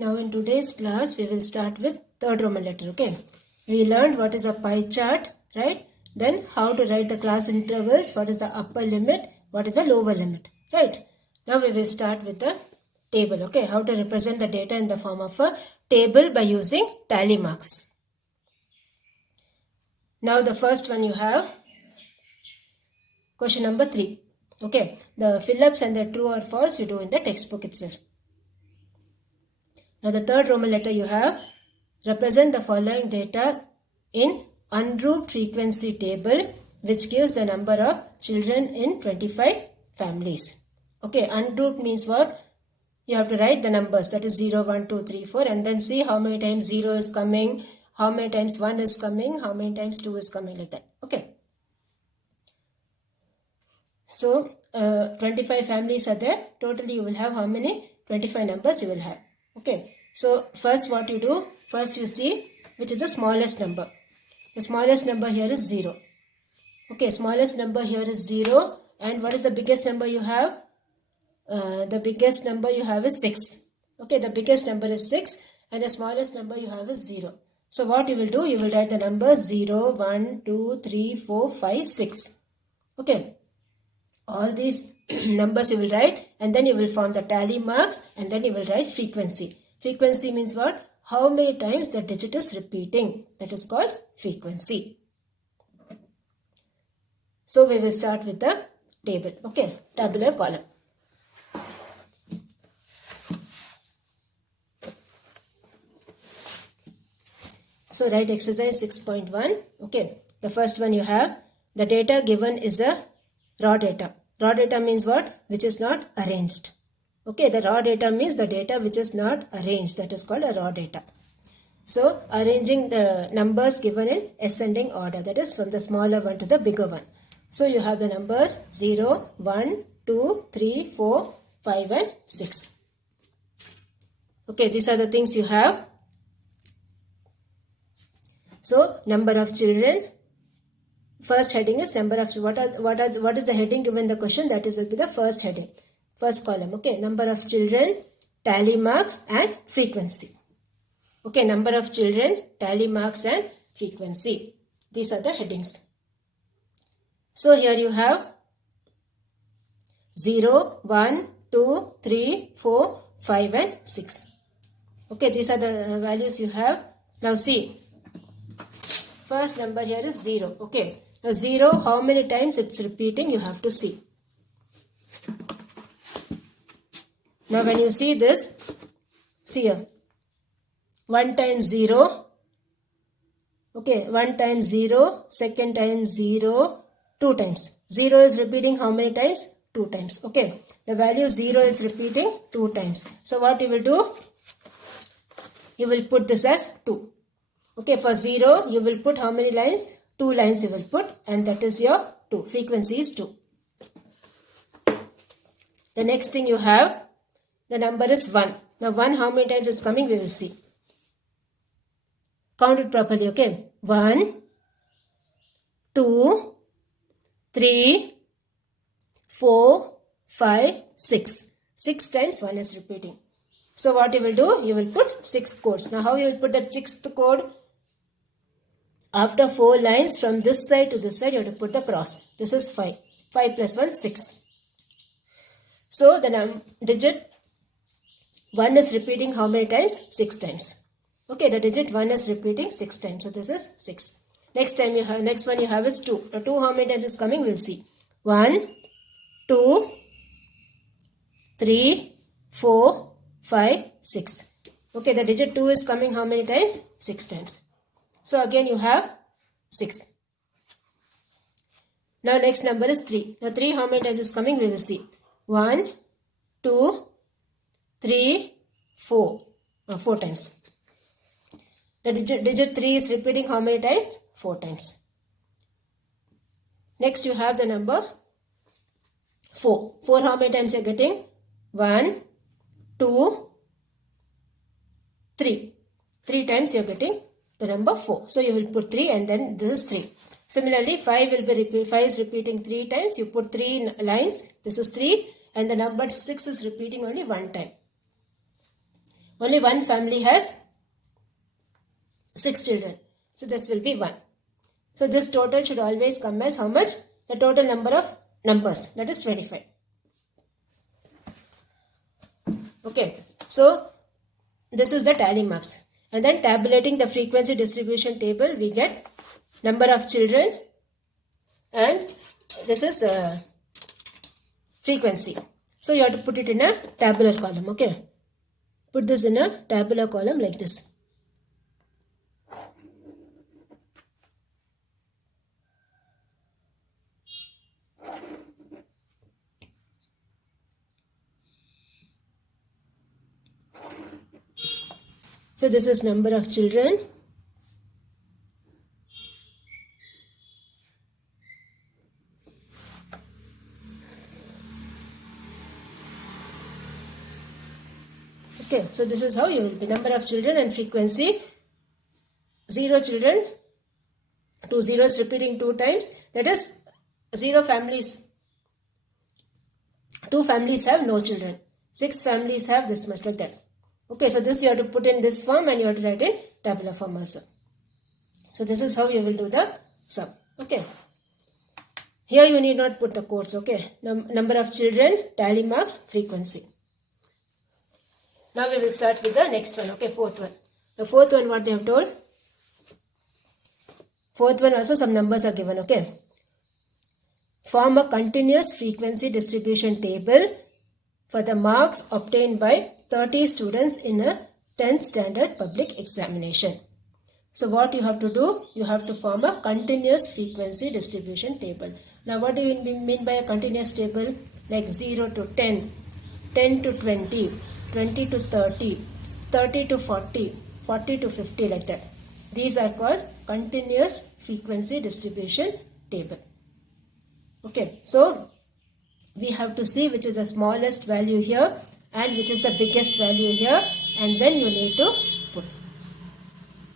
Now in today's class, we will start with third Roman letter, okay? We learned what is a pie chart, right? Then how to write the class intervals, what is the upper limit, what is the lower limit, right? Now we will start with the table, okay? How to represent the data in the form of a table by using tally marks. Now the first one you have, question number 3, okay? The fill-ups and the true or false you do in the textbook itself. Now the third Roman letter you have, represent the following data in ungrouped frequency table which gives the number of children in 25 families. Okay, ungrouped means what? You have to write the numbers, that is 0, 1, 2, 3, 4 and then see how many times 0 is coming, how many times 1 is coming, how many times 2 is coming, like that. Okay. So 25 families are there. Totally you will have how many? 25 numbers you will have. Okay. So first what you do, first you see which is the smallest number. The smallest number here is 0. Okay, smallest number here is 0. And what is the biggest number you have? The biggest number you have is 6. Okay, the biggest number is 6 and the smallest number you have is 0. So what you will do, you will write the numbers 0, 1, 2, 3, 4, 5, 6. Okay. All these numbers you will write and then you will form the tally marks and then you will write frequency. Frequency means what? How many times the digit is repeating. That is called frequency. So we will start with the table. Okay, tabular column. So write exercise 6.1. Okay, the first one you have, the data given is a raw data. Raw data means what? Which is not arranged. Okay, the raw data means the data which is not arranged. That is called a raw data. So arranging the numbers given in ascending order. That is from the smaller one to the bigger one. So you have the numbers 0, 1, 2, 3, 4, 5 and 6. Okay, these are the things you have. So number of children. First heading is number of, what is the heading given the question? That is will be the first heading, first column. Okay, number of children, tally marks and frequency. Okay, number of children, tally marks and frequency. These are the headings. So here you have 0, 1, 2, 3, 4, 5 and 6. Okay, these are the values you have. Now see, first number here is 0. Okay. Now 0, how many times it's repeating you have to see. Now when you see this, see here. 1 times 0. Okay, 1 times 0, second time 0, 2 times. 0 is repeating how many times? 2 times. Okay, the value 0 is repeating 2 times. So what you will do? You will put this as 2. Okay, for 0, you will put how many lines? 2 lines you will put and that is your 2. Frequency is 2. The next thing you have, the number is 1. Now 1 how many times is coming we will see. Count it properly, okay. 1, 2, 3, 4, 5, 6. 6 times 1 is repeating. So what you will do? You will put 6 codes. Now how you will put that 6th code? After 4 lines from this side to this side, you have to put the cross. This is 5. 5 plus 1, 6. So the digit 1 is repeating how many times? 6 times. Okay, the digit 1 is repeating 6 times. So this is 6. Next one you have is 2. Now 2 how many times is coming? We'll see. 1, 2, 3, 4, 5, 6. Okay, the digit 2 is coming how many times? 6 times. So again you have 6. Now next number is 3. Now 3 how many times is coming? We will see. 1, 2, 3, 4. 4 times. The digit 3 is repeating how many times? 4 times. Next you have the number 4. 4 how many times you are getting? 1, 2, 3. 3 times you are getting the number 4. So you will put 3 and then this is 3. Similarly, 5 is repeating 3 times. You put 3 lines. This is 3 and the number 6 is repeating only 1 time. Only one family has 6 children. So this will be 1. So this total should always come as how much? The total number of numbers, that is 25. Okay, so this is the tally marks. And then tabulating the frequency distribution table, we get number of children, and this is frequency. So you have to put it in a tabular column. Okay, put this in a tabular column like this. So this is number of children. Okay, so this is how you will be. Number of children and frequency. 0 children. 2 zeros repeating 2 times. That is 0 families. 2 families have no children. 6 families have this much, like that. Okay, so this you have to put in this form and you have to write in tabular form also. So this is how you will do the sum. Okay. Here you need not put the codes. Okay. Number of children, tally marks, frequency. Now we will start with the next one. Okay, fourth one. The fourth one, what they have told? Fourth one also some numbers are given. Okay. Form a continuous frequency distribution table for the marks obtained by 30 students in a 10th standard public examination. So what you have to do? You have to form a continuous frequency distribution table. Now what do you mean by a continuous table? Like 0 to 10, 10 to 20, 20 to 30, 30 to 40, 40 to 50, like that. These are called continuous frequency distribution table. Okay, so we have to see which is the smallest value here and which is the biggest value here, and then you need to put.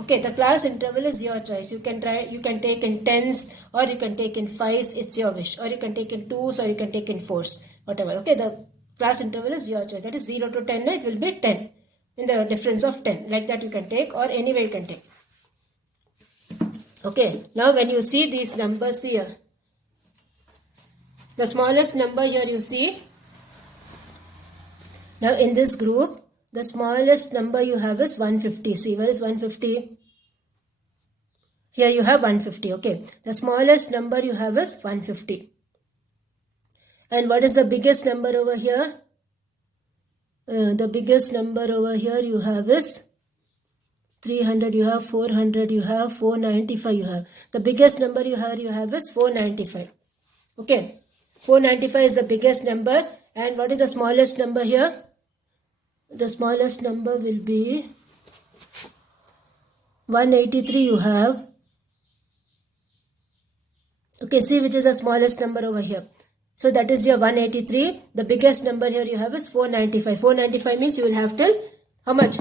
Okay, the class interval is your choice. You can take in 10s or you can take in 5s, it's your wish. Or you can take in 2s or you can take in 4s, whatever. Okay, the class interval is your choice. That is 0 to 10, it will be 10. In the difference of 10. Like that you can take, or any way you can take. Okay, now when you see these numbers here, the smallest number here you see. Now in this group, the smallest number you have is 150. See, where is 150? Here you have 150. Okay, the smallest number you have is 150. And what is the biggest number over here? The biggest number over here you have is 300, you have 400, you have 495, you have. The biggest number you have is 495. Okay, 495 is the biggest number. And what is the smallest number here? The smallest number will be 183 you have. Okay, see which is the smallest number over here. So that is your 183. The biggest number here you have is 495. 495 means you will have till how much?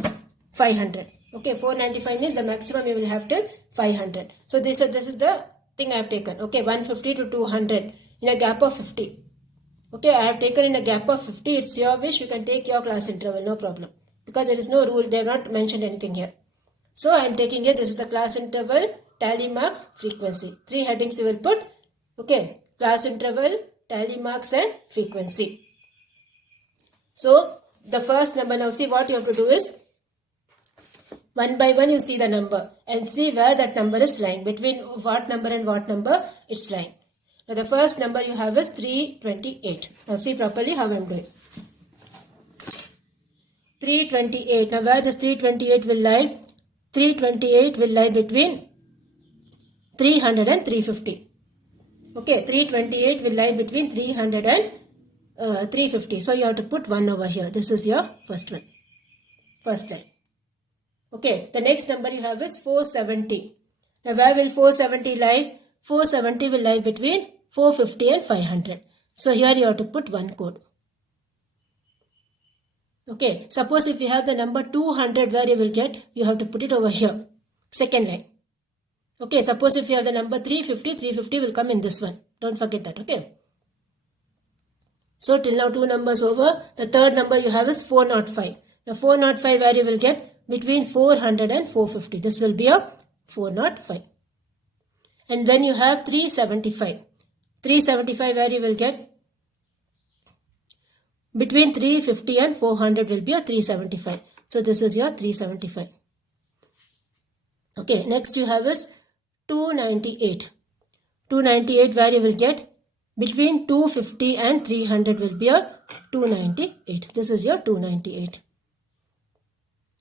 500. Okay, 495 means the maximum you will have till 500. So this is the thing I have taken. Okay, 150 to 200 in a gap of 50. Okay, I have taken in a gap of 50. It's your wish. You can take your class interval, no problem. Because there is no rule. They have not mentioned anything here. So I am taking it. This is the class interval, tally marks, frequency. 3 headings you will put. Okay, class interval, tally marks and frequency. So the first number, now see what you have to do is, one by one you see the number and see where that number is lying. Between what number and what number it's lying. Now the first number you have is 328. Now see properly how I am doing. 328. Now where this 328 will lie? 328 will lie between 300 and 350. Okay, 328 will lie between 300 and 350. So you have to put 1 over here. This is your first one. First line. Okay, the next number you have is 470. Now where will 470 lie? 470 will lie between 450 and 500. So here you have to put 1 code. Okay, suppose if you have the number 200, where you will get? You have to put it over here. Second line. Okay, suppose if you have the number 350, 350 will come in this one. Don't forget that, okay? So till now 2 numbers over. The third number you have is 405. Now 405 where you will get between 400 and 450. This will be a 405. And then you have 375. 375 where you will get between 350 and 400 will be a 375. So this is your 375. Okay, next you have is 298. 298 where you will get between 250 and 300 will be a 298. This is your 298.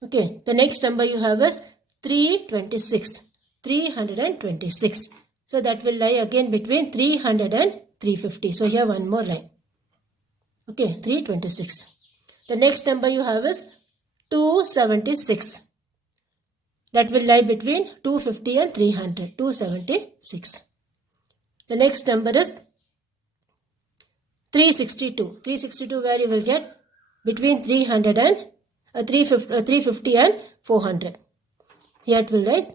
Okay, the next number you have is 326. 326. So that will lie again between 300 and 350. So here one more line. Okay, 326. The next number you have is 276. That will lie between 250 and 300. 276. The next number is 362. 362 where you will get between 350 and 400. Here it will lie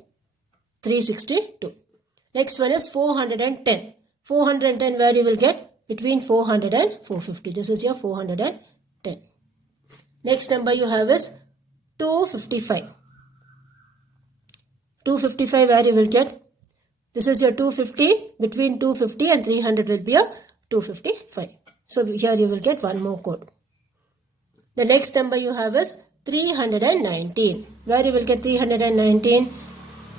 362. Next one is 410. 410 where you will get between 400 and 450. This is your 410. Next number you have is 255. 255 where you will get, this is your 250, between 250 and 300 will be a 255. So here you will get one more code. The next number you have is 319. Where you will get 319?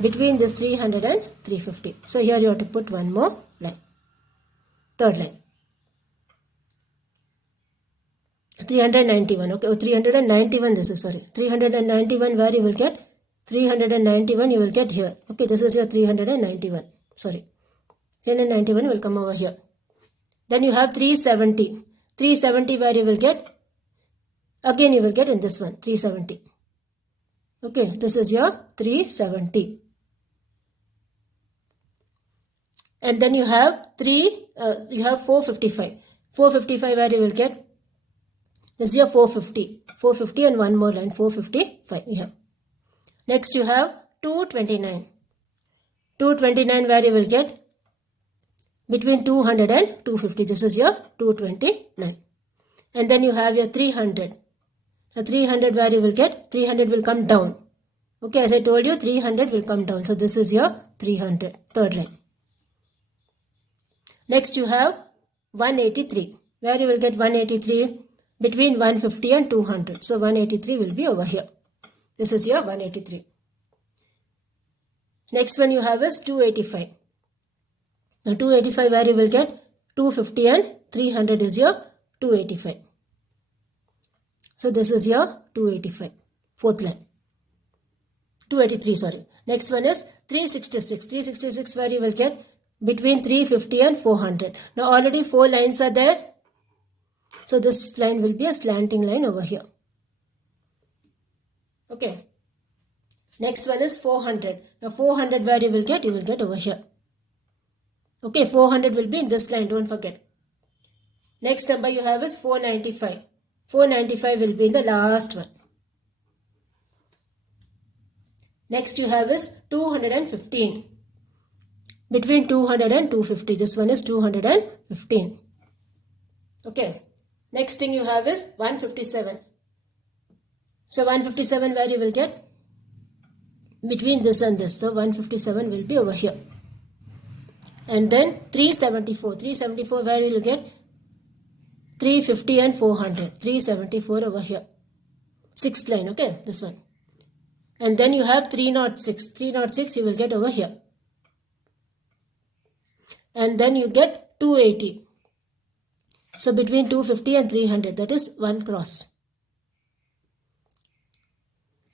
Between this 300 and 350. So here you have to put one more line. Third line. 391. Okay, 391 this is, sorry. 391 where you will get 391 you will get here. Okay, this is your 391. Sorry. 391 will come over here. Then you have 370. 370 where you will get, again you will get in this one, 370. Okay, this is your 370. And then you have 455. 455 where you will get, this is your 450. 450 and one more line, 455 here. Next you have 229. 229 where you will get between 200 and 250. This is your 229. And then you have your 300. Now 300 where you will get, 300 will come down. Okay, as I told you, 300 will come down. So this is your 300, third line. Next you have 183. Where you will get 183? Between 150 and 200. So 183 will be over here. This is your 183. Next one you have is 285. Now 285 where you will get 250 and 300 is your 285. So this is your 285. Fourth line. 283, sorry. Next one is 366. 366 where you will get between 350 and 400. Now already 4 lines are there. So this line will be a slanting line over here. Okay. Next one is 400. Now 400 where you will get over here. Okay, 400 will be in this line, don't forget. Next number you have is 495. 495 will be in the last one. Next you have is 215. Between 200 and 250. This one is 215. Okay. Next thing you have is 157. So 157 where you will get between this and this. So 157 will be over here. And then 374. 374 where you will get 350 and 400. 374 over here. Sixth line, okay, this one. And then you have 306. 306 you will get over here. And then you get 280. So between 250 and 300, that is one cross.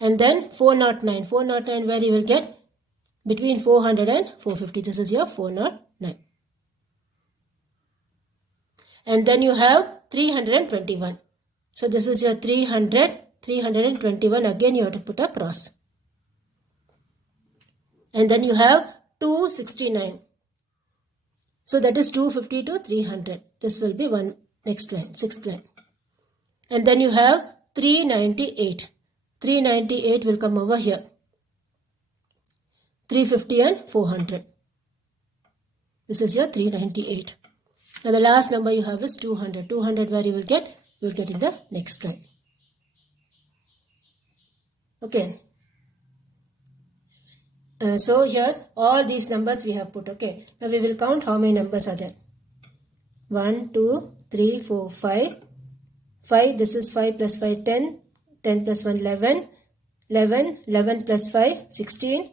And then 409. 409 where you will get between 400 and 450. This is your 409. And then you have 321. So this is your 300, 321. Again you have to put a cross. And then you have 269. So that is 250 to 300. This will be one next line, sixth line. And then you have 398. 398 will come over here. 350 and 400. This is your 398. Now the last number you have is 200. 200 where you will get in the next line. Okay. So here all these numbers we have put. Okay. Now we will count how many numbers are there. 1, 2, 3, 4, 5. 5, this is 5 plus 5, 10. 10 plus 1, 11. 11, 11 plus 5, 16.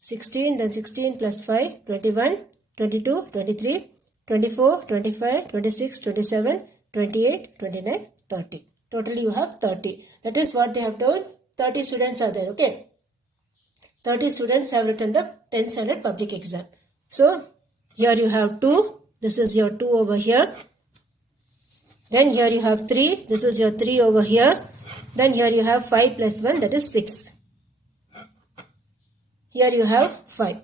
16, then 16 plus 5, 21. 22, 23, 24, 25, 26, 27, 28, 29, 30. Totally you have 30. That is what they have told. 30 students are there. Okay. 30 students have written the 10th standard public exam. So, here you have 2. This is your 2 over here. Then here you have 3. This is your 3 over here. Then here you have 5 plus 1, that is 6. Here you have 5.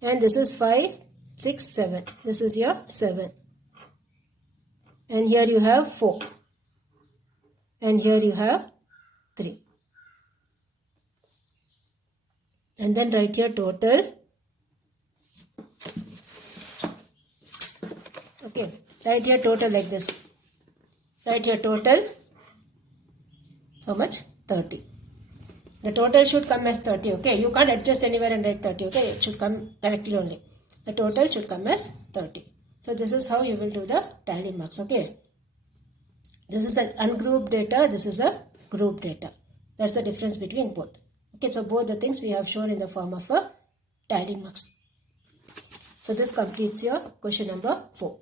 And this is 5, 6, 7. This is your 7. And here you have 4. And here you have 3. And then write your total. Okay, write your total like this. Write your total. How much? 30. The total should come as 30. Okay, you can't adjust anywhere and write 30. Okay, it should come correctly only. The total should come as 30. So this is how you will do the tally marks. Okay, this is an ungrouped data. This is a group data. That's the difference between both. Okay, so both the things we have shown in the form of a tally marks. So this completes your question number 4.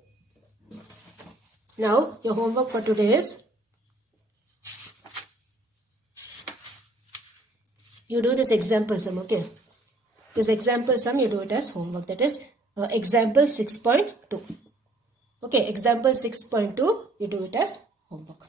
Now your homework for today is, you do this example sum. Okay, this example sum you do it as homework. That is example 6.2. Okay, example 6.2 you do it as homework.